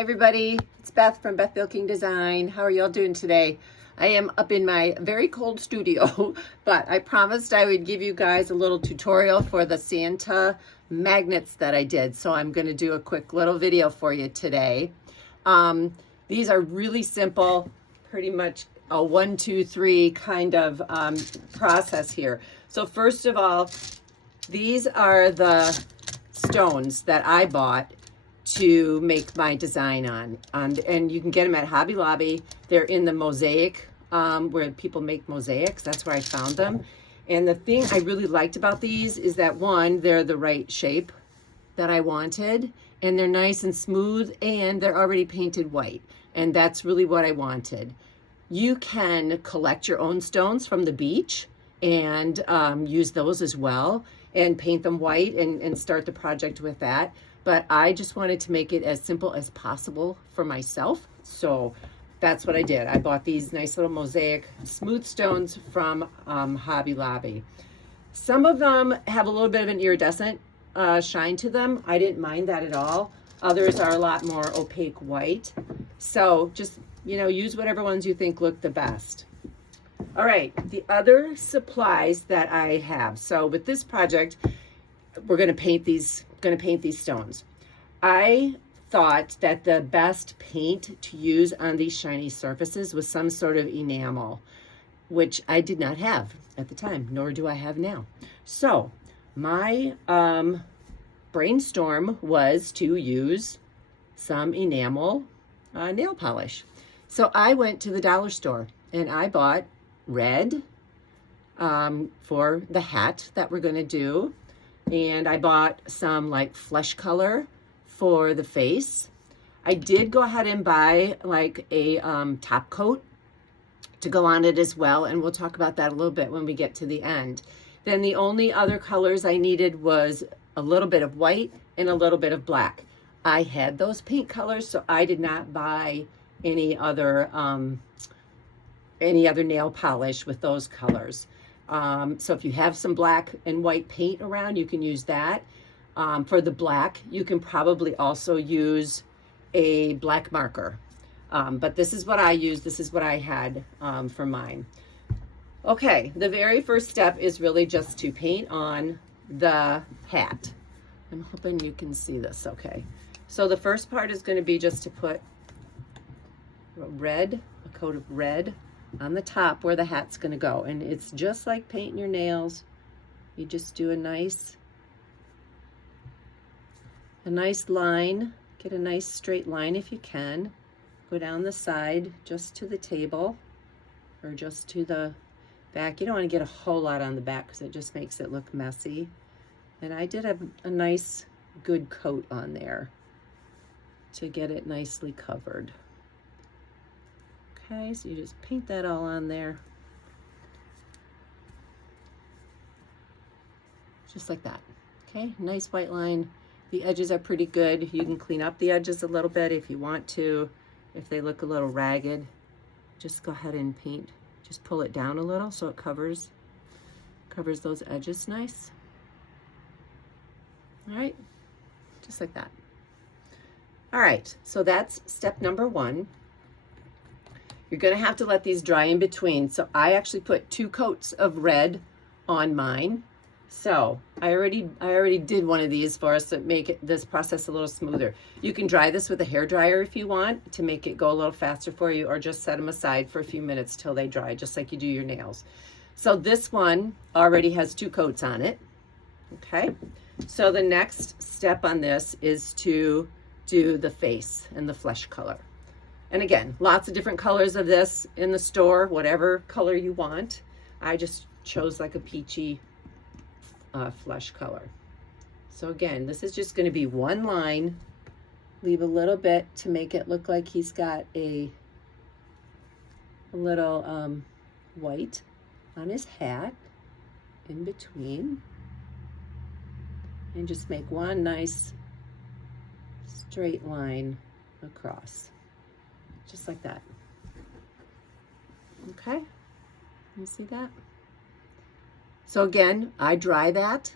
Hi everybody, it's Beth from Beth Bilking Design. How are y'all doing today? I am up in my very cold studio, but I promised I would give you guys a little tutorial for the Santa magnets that I did. So I'm going to do a quick little video for you today. These are really simple, pretty much a 1, 2, 3 kind of process here. So first of all, these are the stones that I bought to make my design on. And you can get them at Hobby Lobby. They're in the mosaic, where people make mosaics. That's where I found them. And the thing I really liked about these is that, one, they're the right shape that I wanted, and they're nice and smooth, and they're already painted white. And that's really what I wanted. You can collect your own stones from the beach and use those as well and paint them white and start the project with that. But I just wanted to make it as simple as possible for myself. So that's what I did. I bought these nice little mosaic smooth stones from Hobby Lobby. Some of them have a little bit of an iridescent shine to them. I didn't mind that at all. Others are a lot more opaque white. So just, use whatever ones you think look the best. All right, the other supplies that I have. So with this project, we're going to paint these stones. I thought that the best paint to use on these shiny surfaces was some sort of enamel, which I did not have at the time, nor do I have now. So my brainstorm was to use some enamel nail polish. So I went to the dollar store and I bought red for the hat that we're going to do. And I bought some like flesh color for the face. I did go ahead and buy like a top coat to go on it as well. And we'll talk about that a little bit when we get to the end. Then the only other colors I needed was a little bit of white and a little bit of black. I had those paint colors, so I did not buy any other nail polish with those colors. So if you have some black and white paint around, you can use that. For the black, you can probably also use a black marker. But this is what I used. This is what I had for mine. Okay, the very first step is really just to paint on the hat. I'm hoping you can see this okay. So the first part is going to be just to put a coat of red on the top where the hat's going to go. And it's just like painting your nails. You just do a nice line. Get a nice straight line if you can. Go down the side just to the table or just to the back. You don't want to get a whole lot on the back because it just makes it look messy. And I did a nice good coat on there to get it nicely covered. Okay, so you just paint that all on there. Just like that. Okay, nice white line. The edges are pretty good. You can clean up the edges a little bit if you want to. If they look a little ragged, just go ahead and paint. Just pull it down a little so it covers those edges nice. All right, just like that. All right, so that's step number 1. You're going to have to let these dry in between. So I actually put 2 coats of red on mine. So I already did one of these for us to make this process a little smoother. You can dry this with a hair dryer if you want to make it go a little faster for you, or just set them aside for a few minutes till they dry, just like you do your nails. So this one already has 2 coats on it. Okay. So the next step on this is to do the face and the flesh color. And again, lots of different colors of this in the store, whatever color you want. I just chose like a peachy flesh color. So again, this is just going to be one line. Leave a little bit to make it look like he's got a little white on his hat in between. And just make one nice straight line across. Just like that. Okay, you see that? So again, I dry that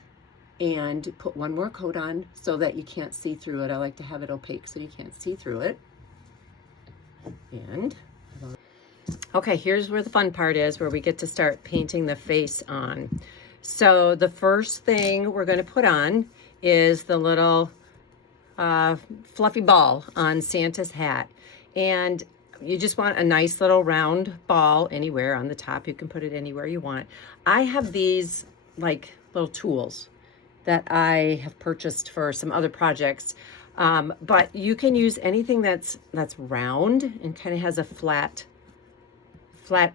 and put one more coat on so that you can't see through it. I like to have it opaque so you can't see through it. And okay, here's where the fun part is, where we get to start painting the face on. So the first thing we're going to put on is the little fluffy ball on Santa's hat. And you just want a nice little round ball anywhere on the top. You can put it anywhere you want. I have these like little tools that I have purchased for some other projects. But you can use anything that's round and kind of has a flat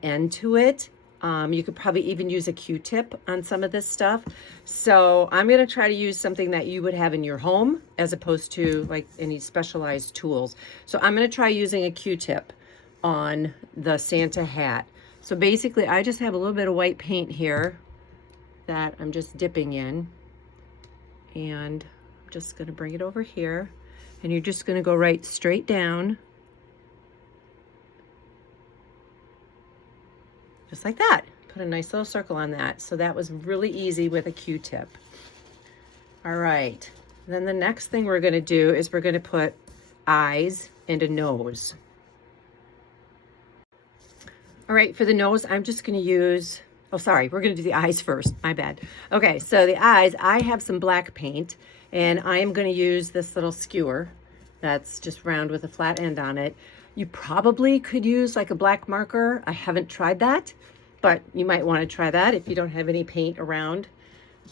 end to it. You could probably even use a Q-tip on some of this stuff. So I'm going to try to use something that you would have in your home as opposed to like any specialized tools. So I'm going to try using a Q-tip on the Santa hat. So basically I just have a little bit of white paint here that I'm just dipping in, and I'm just going to bring it over here, and you're just going to go right straight down just like that. Put a nice little circle on that. So that was really easy with a Q-tip. All right, then the next thing we're going to do is we're going to put eyes and a nose. All right, for the nose, I'm just going to use, oh, sorry, we're going to do the eyes first. My bad. Okay, so the eyes, I have some black paint, and I am going to use this little skewer that's just round with a flat end on it. You probably could use like a black marker. I haven't tried that, but you might want to try that if you don't have any paint around.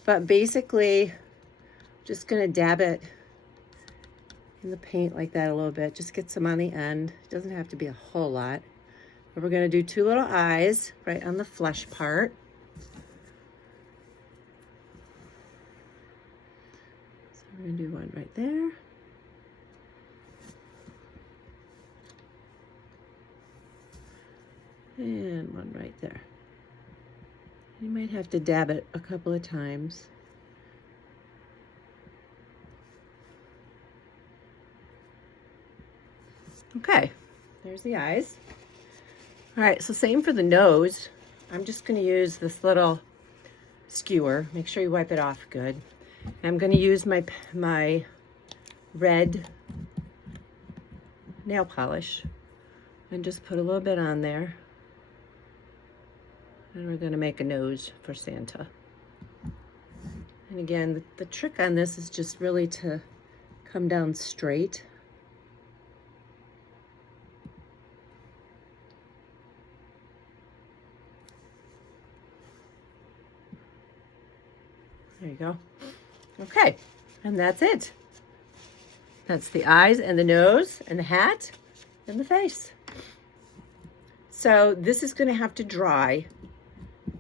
But basically, just going to dab it in the paint like that a little bit. Just get some on the end. It doesn't have to be a whole lot. But we're going to do two little eyes right on the flesh part. So we're going to do one right there. And one right there. You might have to dab it a couple of times. Okay, there's the eyes. All right, so same for the nose. I'm just going to use this little skewer. Make sure you wipe it off good. I'm going to use my red nail polish and just put a little bit on there. And we're going to make a nose for Santa. And again, the trick on this is just really to come down straight. There you go. Okay, and that's it. That's the eyes and the nose and the hat and the face. So this is going to have to dry,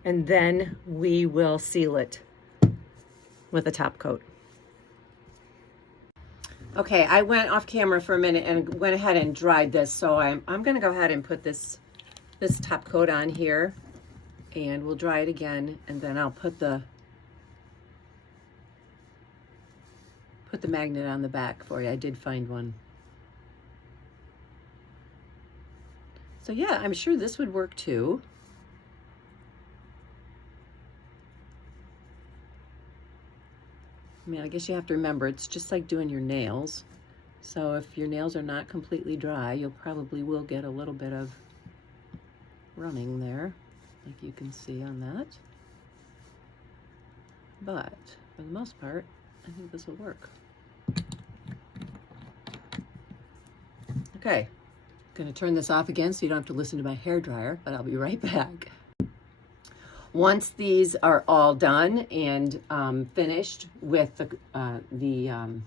and then we will seal it with a top coat. Okay, I went off camera for a minute and went ahead and dried this, so I'm going to go ahead and put this top coat on here, and we'll dry it again, and then I'll put the magnet on the back for you. I did find one. So yeah, I'm sure this would work too. I mean, I guess you have to remember, it's just like doing your nails. So if your nails are not completely dry, you'll probably will get a little bit of running there, like you can see on that. But for the most part, I think this will work. Okay, I'm going to turn this off again so you don't have to listen to my hair dryer, but I'll be right back. Once these are all done and finished with the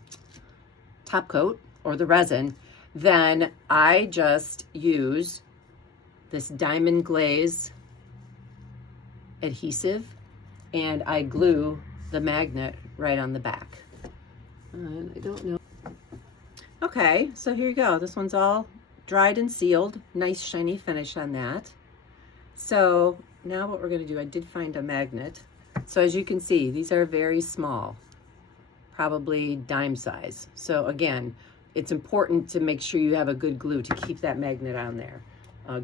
top coat or the resin, then I just use this Diamond Glaze adhesive and I glue the magnet right on the back. I don't know. Okay, so here you go. This one's all dried and sealed. Nice shiny finish on that. So now what we're going to do, I did find a magnet. So as you can see, these are very small, probably dime size. So again, it's important to make sure you have a good glue to keep that magnet on there.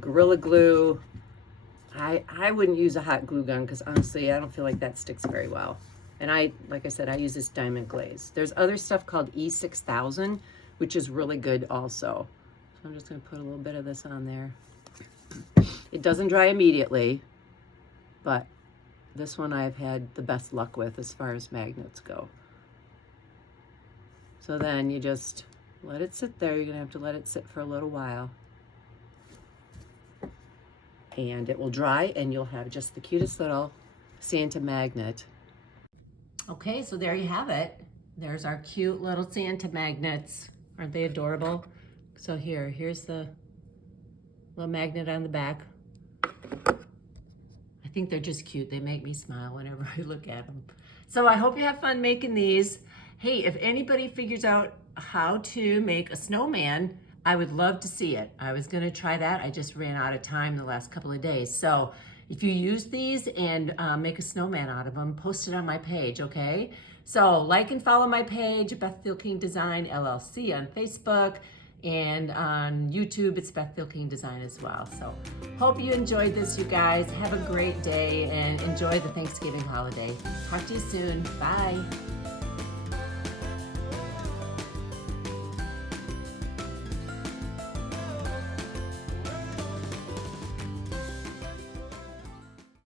Gorilla Glue, I wouldn't use a hot glue gun because honestly, I don't feel like that sticks very well. And like I said, I use this Diamond Glaze. There's other stuff called E6000, which is really good also. So I'm just going to put a little bit of this on there. It doesn't dry immediately, but this one I've had the best luck with as far as magnets go. So then you just let it sit there. You're going to have to let it sit for a little while. And it will dry and you'll have just the cutest little Santa magnet. Okay, so there you have it. There's our cute little Santa magnets. Aren't they adorable? So here's the little magnet on the back. I think they're just cute. They make me smile whenever I look at them. So I hope you have fun making these. Hey, if anybody figures out how to make a snowman, I would love to see it. I was gonna try that. I just ran out of time the last couple of days. So if you use these and make a snowman out of them, post it on my page, okay? So like and follow my page, Beth Thielking Design LLC on Facebook, and on YouTube, it's Beth Thielking Design as well. So hope you enjoyed this, you guys. Have a great day and enjoy the Thanksgiving holiday. Talk to you soon. Bye.